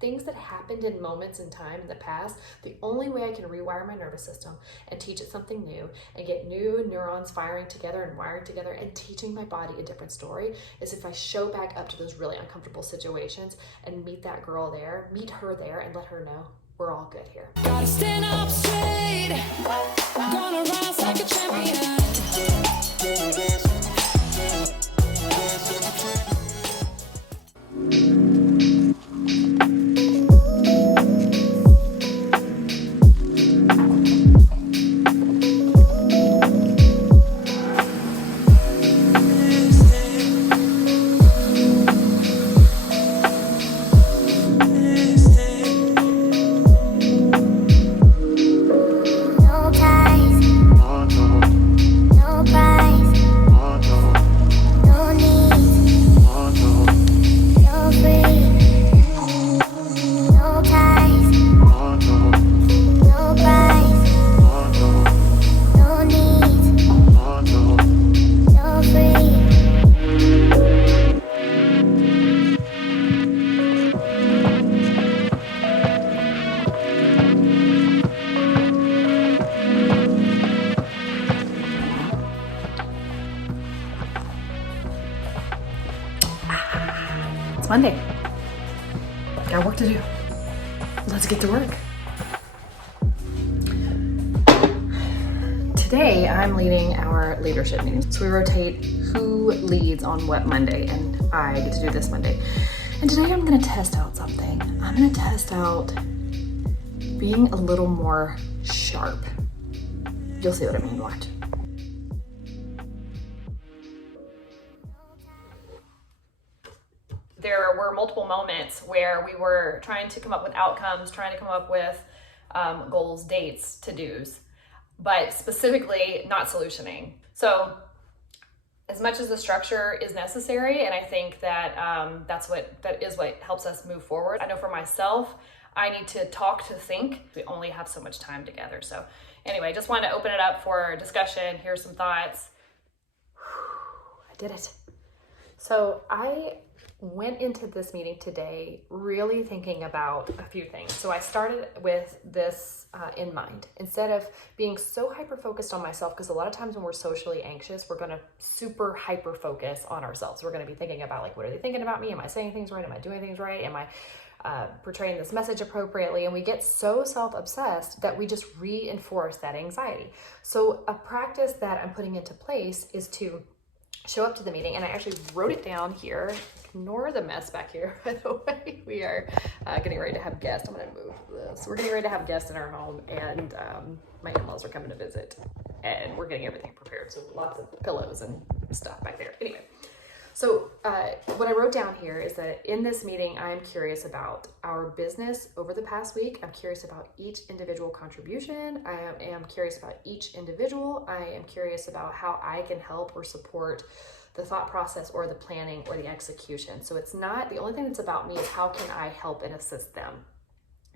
Things that happened in moments in time in the past, the only way I can rewire my nervous system and teach it something new and get new neurons firing together and wiring together and teaching my body a different story is if I show back up to those really uncomfortable situations and meet that girl there, meet her there, and let her know we're all good here. Gotta stand up straight, gonna rise like a champion. It's Monday. Got work to do. Let's get to work. Today, I'm leading our leadership meeting. So we rotate who leads on what Monday, and I get to do this Monday. And today I'm gonna test out something. I'm gonna test out being a little more sharp. You'll see what I mean, watch. There were multiple moments where we were trying to come up with outcomes, trying to come up with goals, dates, to-dos, but specifically not solutioning. So as much as the structure is necessary, and I think that that is what helps us move forward. I know for myself, I need to talk to think. We only have so much time together. So anyway, just wanted to open it up for discussion. Here's some thoughts. I did it. So I went into this meeting today really thinking about a few things. So I started with this in mind. Instead of being so hyper-focused on myself, because a lot of times when we're socially anxious, we're going to super hyper-focus on ourselves. We're going to be thinking about, like, what are they thinking about me? Am I saying things right? Am I doing things right? Am I portraying this message appropriately? And we get so self-obsessed that we just reinforce that anxiety. So a practice that I'm putting into place is to show up to the meeting, and I actually wrote it down here. Ignore the mess back here, by the way. We are getting ready to have guests. I'm gonna move this. We're getting ready to have guests in our home, and my in-laws are coming to visit, and we're getting everything prepared. So lots of pillows and stuff back there. Anyway, so what I wrote down here is that in this meeting, I am curious about our business over the past week. I'm curious about each individual contribution. I am curious about each individual. I am curious about how I can help or support the thought process or the planning or the execution. So it's not, the only thing that's about me is how can I help and assist them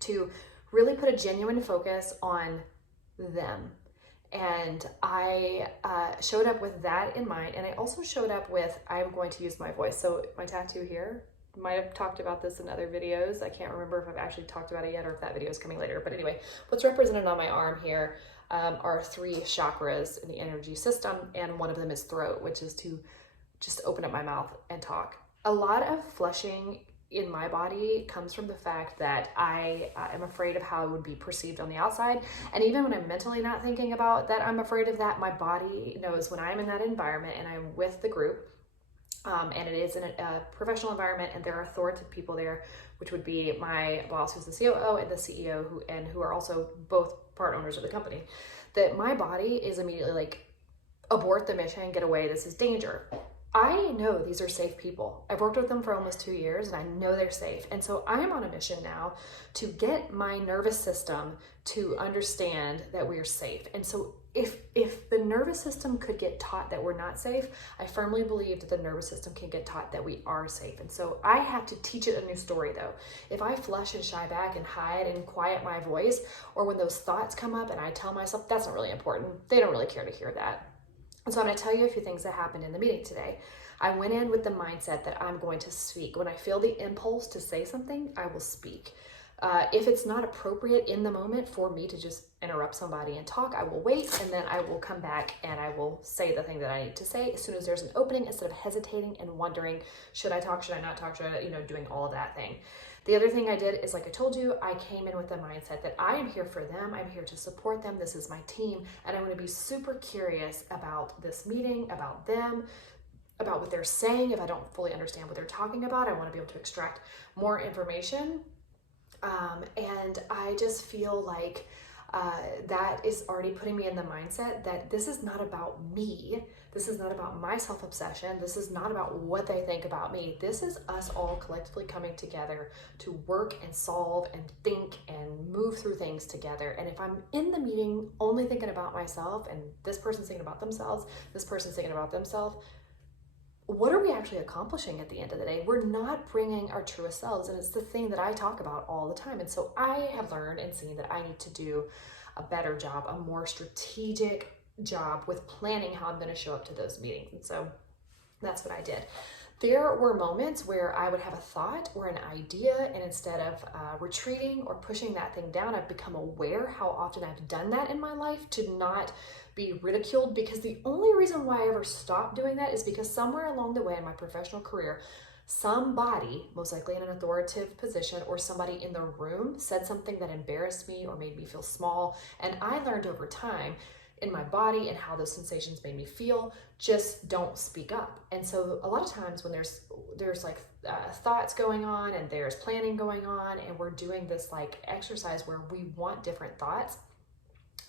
to really put a genuine focus on them. And I showed up with that in mind. And I also showed up with, I'm going to use my voice. So my tattoo here, might have talked about this in other videos. I can't remember if I've actually talked about it yet or if that video is coming later. But anyway, what's represented on my arm here are 3 chakras in the energy system. And one of them is throat, which is to just open up my mouth and talk. A lot of flushing in my body comes from the fact that I am afraid of how I would be perceived on the outside. And even when I'm mentally not thinking about that, I'm afraid of that, my body knows when I'm in that environment and I'm with the group, and it is in a professional environment and there are authoritative people there, which would be my boss, who's the COO, and the CEO, who are also both part owners of the company, that my body is immediately like, abort the mission, get away, this is danger. I know these are safe people. I've worked with them for almost 2 years and I know they're safe. And so I'm on a mission now to get my nervous system to understand that we are safe. And so if the nervous system could get taught that we're not safe, I firmly believe that the nervous system can get taught that we are safe. And so I have to teach it a new story though. If I flush and shy back and hide and quiet my voice, or when those thoughts come up and I tell myself that's not really important, they don't really care to hear that. And so I'm going to tell you a few things that happened in the meeting today. I went in with the mindset that I'm going to speak. When I feel the impulse to say something, I will speak. If it's not appropriate in the moment for me to just interrupt somebody and talk, I will wait, and then I will come back and I will say the thing that I need to say as soon as there's an opening, instead of hesitating and wondering, should I talk, should I not talk, should I, doing all of that thing. The other thing I did is, like I told you, I came in with the mindset that I am here for them. I'm here to support them. This is my team. And I'm going to be super curious about this meeting, about them, about what they're saying. If I don't fully understand what they're talking about, I want to be able to extract more information. And I just feel like that is already putting me in the mindset that this is not about me. This is not about my self-obsession. This is not about what they think about me. This is us all collectively coming together to work and solve and think and move through things together. And if I'm in the meeting only thinking about myself, and this person's thinking about themselves, this person's thinking about themselves, what are we actually accomplishing at the end of the day? We're not bringing our truest selves, and it's the thing that I talk about all the time. And so I have learned and seen that I need to do a better job, a more strategic job with planning how I'm going to show up to those meetings. And so that's what I did. There were moments where I would have a thought or an idea, and instead of retreating or pushing that thing down, I've become aware how often I've done that in my life to not be ridiculed, because the only reason why I ever stopped doing that is because somewhere along the way in my professional career, somebody, most likely in an authoritative position, or somebody in the room said something that embarrassed me or made me feel small. And I learned over time in my body and how those sensations made me feel, just don't speak up. And so a lot of times when there's like thoughts going on and there's planning going on, and we're doing this like exercise where we want different thoughts,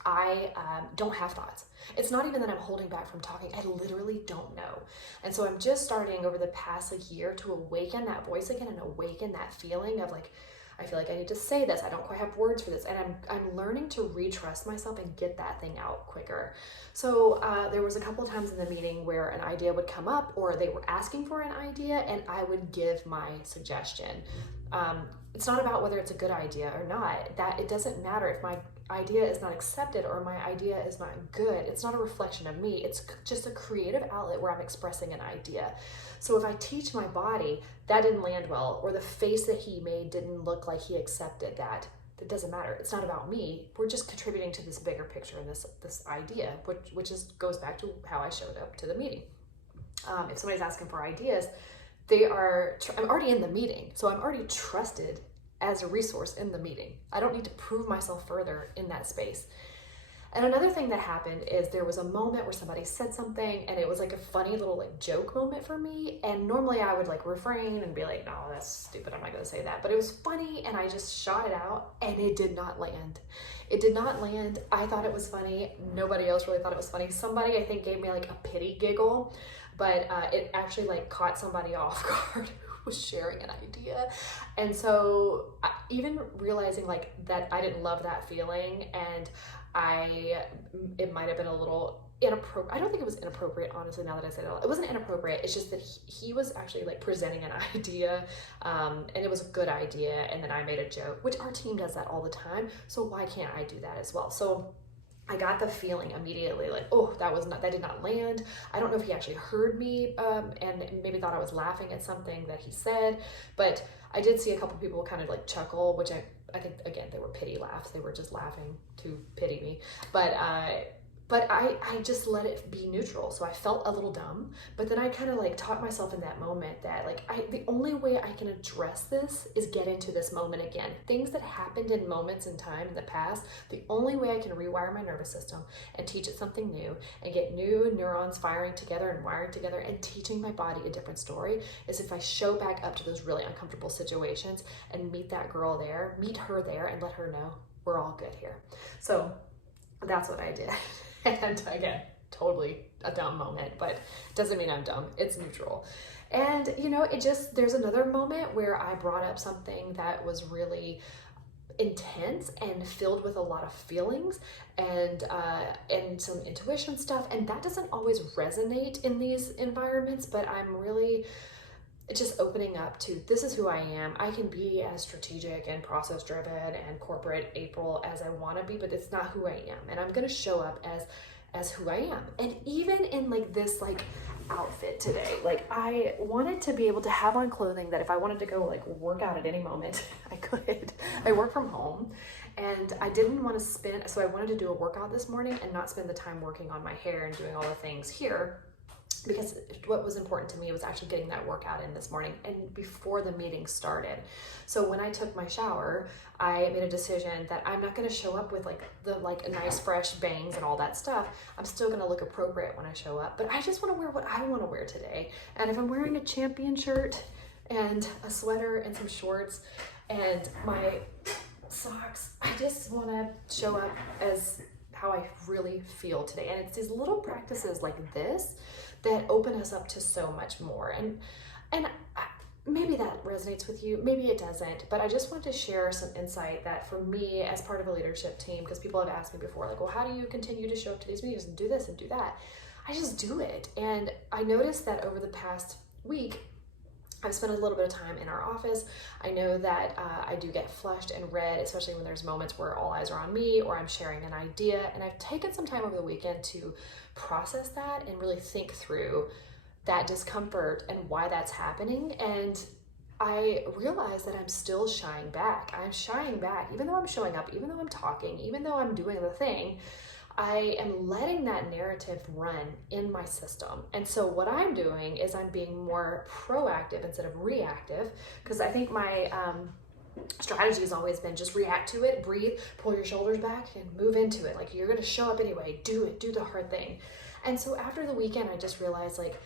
I don't have thoughts. It's not even that I'm holding back from talking. I literally don't know. And so I'm just starting over the past year to awaken that voice again and awaken that feeling of like, I feel like I need to say this. I don't quite have words for this. And I'm learning to retrust myself and get that thing out quicker. So there was a couple of times in the meeting where an idea would come up, or they were asking for an idea, and I would give my suggestion. It's not about whether it's a good idea or not. That it doesn't matter if my idea is not accepted or my idea is not good. It's not a reflection of me. It's just a creative outlet where I'm expressing an idea. So if I teach my body that didn't land well, or the face that he made didn't look like he accepted that, it doesn't matter. It's not about me. We're just contributing to this bigger picture and this idea, which goes back to how I showed up to the meeting. If somebody's asking for ideas, I'm already in the meeting, so I'm already trusted as a resource in the meeting. I don't need to prove myself further in that space. And another thing that happened is there was a moment where somebody said something, and it was like a funny little like joke moment for me. And normally I would like refrain and be like, no, that's stupid, I'm not gonna say that. But it was funny, and I just shot it out, and it did not land. It did not land. I thought it was funny. Nobody else really thought it was funny. Somebody, I think, gave me like a pity giggle, but it actually like caught somebody off guard who was sharing an idea. And so even realizing like that I didn't love that feeling, and it might have been a little inappropriate. I don't think it was inappropriate, honestly, now that I said it. It wasn't inappropriate. It's just that he was actually like presenting an idea, and it was a good idea, and then I made a joke, which our team does that all the time. So why can't I do that as well? So I got the feeling immediately like, oh, that did not land. I don't know if he actually heard me and maybe thought I was laughing at something that he said, but I did see a couple people kind of like chuckle, which I think, again, they were pity laughs. They were just laughing to pity me. But I just let it be neutral. So I felt a little dumb, but then I kind of like taught myself in that moment that like the only way I can address this is get into this moment again. Things that happened in moments in time in the past, the only way I can rewire my nervous system and teach it something new and get new neurons firing together and wiring together and teaching my body a different story is if I show back up to those really uncomfortable situations and meet her there and let her know we're all good here. So that's what I did. And again, totally a dumb moment, but it doesn't mean I'm dumb. It's neutral. And there's another moment where I brought up something that was really intense and filled with a lot of feelings and some intuition stuff. And that doesn't always resonate in these environments, but I'm really just opening up to, this is who I am. I can be as strategic and process driven and corporate April as I want to be, but it's not who I am. And I'm going to show up as who I am. And even in like this like outfit today, like I wanted to be able to have on clothing that if I wanted to go like work out at any moment, I could. I work from home and I didn't want to spend, so I wanted to do a workout this morning and not spend the time working on my hair and doing all the things here, because what was important to me was actually getting that workout in this morning and before the meeting started. So when I took my shower, I made a decision that I'm not going to show up with like nice fresh bangs and all that stuff. I'm still going to look appropriate when I show up, but I just want to wear what I want to wear today. And if I'm wearing a champion shirt and a sweater and some shorts and my socks, I just want to show up as how I really feel today. And it's these little practices like this that open us up to so much more. And maybe that resonates with you, maybe it doesn't, but I just wanted to share some insight that for me as part of a leadership team, because people have asked me before, like, well, how do you continue to show up to these meetings and do this and do that? I just do it. And I noticed that over the past week, I've spent a little bit of time in our office. I know that I do get flushed and red, especially when there's moments where all eyes are on me or I'm sharing an idea. And I've taken some time over the weekend to process that and really think through that discomfort and why that's happening. And I realize that I'm still shying back. I'm shying back, even though I'm showing up, even though I'm talking, even though I'm doing the thing. I am letting that narrative run in my system. And so what I'm doing is I'm being more proactive instead of reactive, because I think my strategy has always been just react to it, breathe, pull your shoulders back and move into it. Like, you're going to show up anyway, do it, do the hard thing. And so after the weekend, I just realized, like,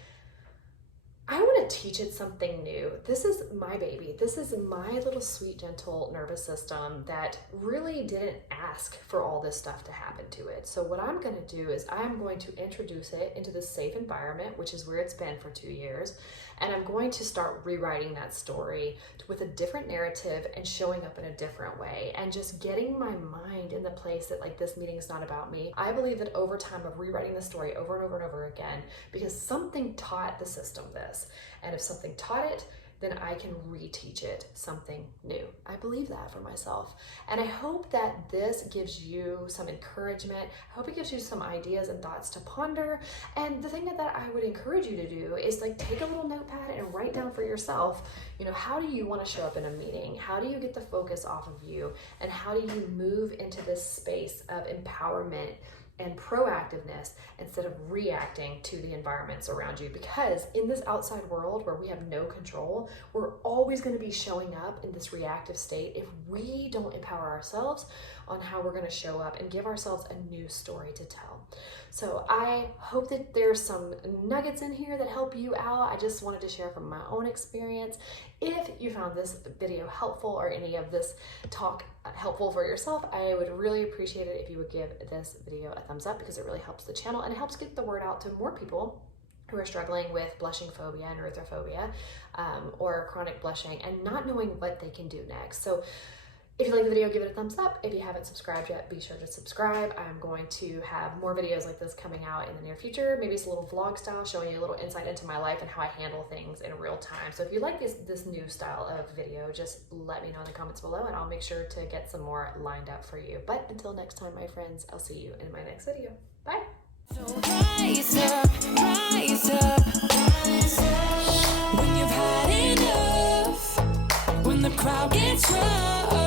I want to teach it something new. This is my baby. This is my little sweet, gentle nervous system that really didn't ask for all this stuff to happen to it. So what I'm going to do is I'm going to introduce it into this safe environment, which is where it's been for 2 years. And I'm going to start rewriting that story with a different narrative and showing up in a different way and just getting my mind in the place that, like, this meeting is not about me. I believe that over time of rewriting the story over and over and over again, because something taught the system this. And if something taught it, then I can reteach it something new. I believe that for myself. And I hope that this gives you some encouragement. I hope it gives you some ideas and thoughts to ponder. And the thing that I would encourage you to do is, like, take a little notepad and write down for yourself, you know, how do you want to show up in a meeting? How do you get the focus off of you? And how do you move into this space of empowerment and proactiveness instead of reacting to the environments around you? Because in this outside world where we have no control, we're always going to be showing up in this reactive state if we don't empower ourselves on how we're going to show up and give ourselves a new story to tell. So I hope that there's some nuggets in here that help you out. I just wanted to share from my own experience. If you found this video helpful or any of this talk helpful for yourself, I would really appreciate it if you would give this video a thumbs up, because it really helps the channel and it helps get the word out to more people who are struggling with blushing phobia and erythrophobia, or chronic blushing and not knowing what they can do next. So if you like the video, give it a thumbs up. If you haven't subscribed yet, be sure to subscribe. I'm going to have more videos like this coming out in the near future. Maybe it's a little vlog style, showing you a little insight into my life and how I handle things in real time. So if you like this new style of video, just let me know in the comments below and I'll make sure to get some more lined up for you. But until next time, my friends, I'll see you in my next video. Bye. So rise up, rise up, rise up. When you've had enough, when the crowd gets rough.